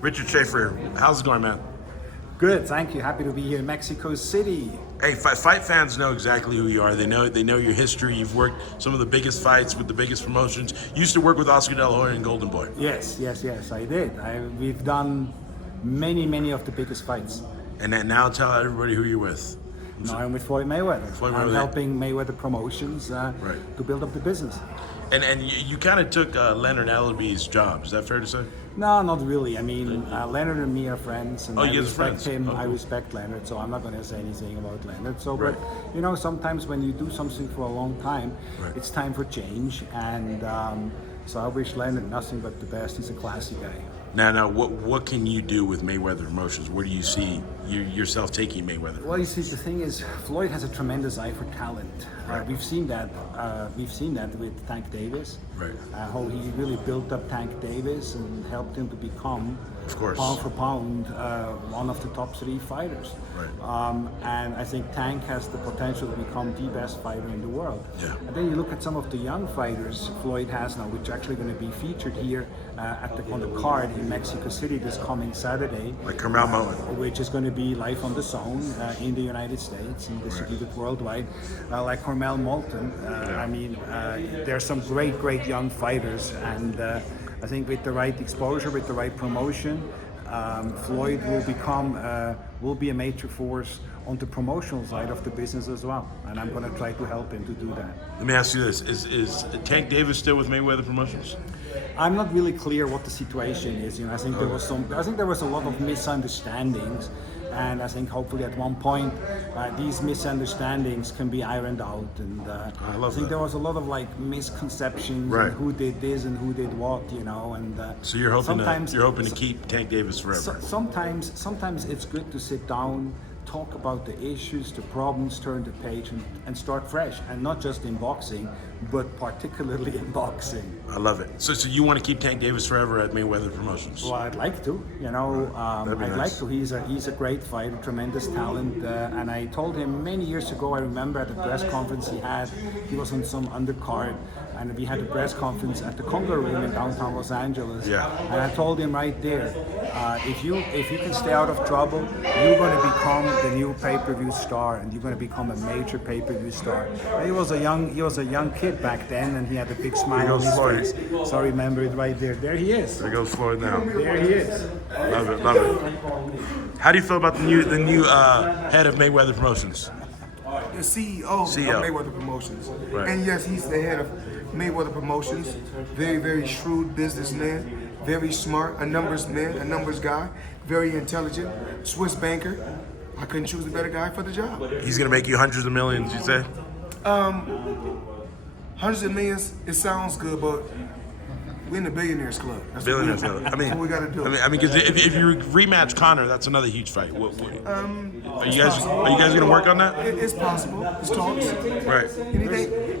Richard Schaefer, how's it going, man? Good, thank you. Happy to be here in Mexico City. Hey, fight fans know exactly who you are. They know your history. You've worked some of the biggest fights with the biggest promotions. You used to work with Oscar De La Hoya and Golden Boy. Yes, I did. We've done many of the biggest fights. And then now tell everybody who you're with. Now I'm with Floyd Mayweather. I'm helping Mayweather Promotions to build up the business. And you kind of took Leonard Ellerby's job. Is that fair to say? No, not really. I mean, Leonard and me are friends, and I you guys are respect friends? him. Oh, cool. I respect Leonard, so I'm not going to say anything about Leonard. So, Right. but you know, sometimes when you do something for a long time, it's time for change. And so I wish Leonard nothing but the best. He's a classy guy. Now, what can you do with Mayweather Promotions? Where do you see yourself taking Mayweather? Well, you see, the thing is, Floyd has a tremendous eye for talent. We've seen that. We've seen that with Tank Davis. Right. How he really built up Tank Davis and helped him to become, Of course, pound for pound, one of the top 3 fighters. Right. And I think Tank has the potential to become the best fighter in the world. Yeah. And then you look at some of the young fighters Floyd has now, which are actually going to be featured here on the card in Mexico City this coming Saturday. Like Carmel Moen. Which is going to be live on the zone in the United States and distributed worldwide, like Carmel Moulton. I mean, there's some great young fighters, and I think with the right exposure, with the right promotion, Floyd will be a major force on the promotional side of the business as well, and I'm going to try to help him to do that. Let me ask you this: Is Tank Davis still with Mayweather Promotions? I'm not really clear what the situation is. You know, I think there was a lot of misunderstandings, and I think hopefully at one point these misunderstandings can be ironed out. And I think there was a lot of like misconceptions on who did this and who did what. You know, and so you're hoping to keep Tank Davis forever. Sometimes it's good to sit down, talk about the issues, the problems, turn the page, and start fresh. And not just in boxing, but particularly in boxing. I love it. So you want to keep Tank Davis forever at Mayweather Promotions? Well, I'd like to. You know, I'd like to. He's a great fighter, tremendous talent. And I told him many years ago. I remember at the press conference he had. He was on some undercard, and we had a press conference at the Congo Room in downtown Los Angeles. Yeah. And I told him right there, if you can stay out of trouble, you're going to become the new pay-per-view star, and you're going to become a major pay-per-view star. And he was a young kid back then, and he had a big smile on his face. So I remember it right there. There he is. There goes Floyd now. There he is. Love it. How do you feel about the new head of Mayweather Promotions? The CEO of Mayweather Promotions. Right. And yes, he's the head of Mayweather Promotions. Very shrewd businessman, very smart, a numbers man, a numbers guy, very intelligent, Swiss banker. I couldn't choose a better guy for the job. He's gonna make you hundreds of millions, you say? Hundreds of millions, it sounds good, but we're in the billionaires club. That's Billionaires. That's what we gotta do. I mean, because if you rematch Conor, that's another huge fight. Are you guys gonna work on that? It's possible. It's talks. Right.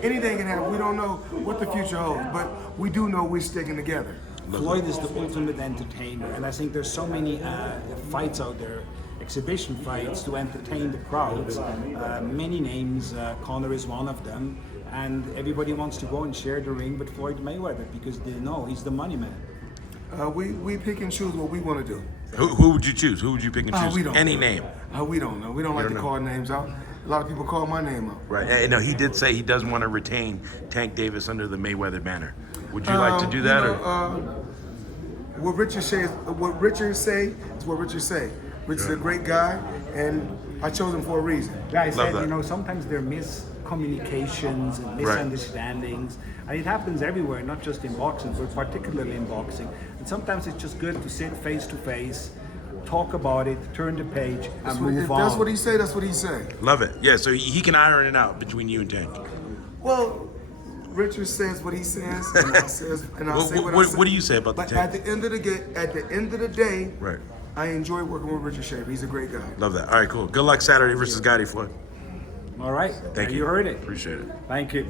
Anything can happen. We don't know what the future holds, but we do know we're sticking together. Floyd is the ultimate entertainer, and I think there's so many fights out there, exhibition fights to entertain the crowds. Many names, Conor is one of them, and everybody wants to go and share the ring with Floyd Mayweather because they know he's the money man. We pick and choose what we want to do. Who would you choose? Who would you pick and choose? We don't Any know. name. We don't know. We don't like to call names out. A lot of people call my name out. Right. And no, he did say he doesn't want to retain Tank Davis under the Mayweather banner. Would you like to do that? What Richard say is what Richard say. Richard's a great guy, and I chose him for a reason. Guys said, you know, sometimes there are miscommunications and misunderstandings, and it happens everywhere, not just in boxing, but particularly in boxing. And sometimes it's just good to sit face to face, talk about it, turn the page, and move on. That's what he say. That's what he say. Love it. Yeah. So he can iron it out between you and Tank. Well, Richard says what he says, and I say what I say. What do you say about the But Tank? at the end of the day, Right. I enjoy working with Richard Schaefer. He's a great guy. Love that. All right, cool. Good luck Saturday versus Gotti, Floyd. All right. Thank you. You heard it. Appreciate it. Thank you.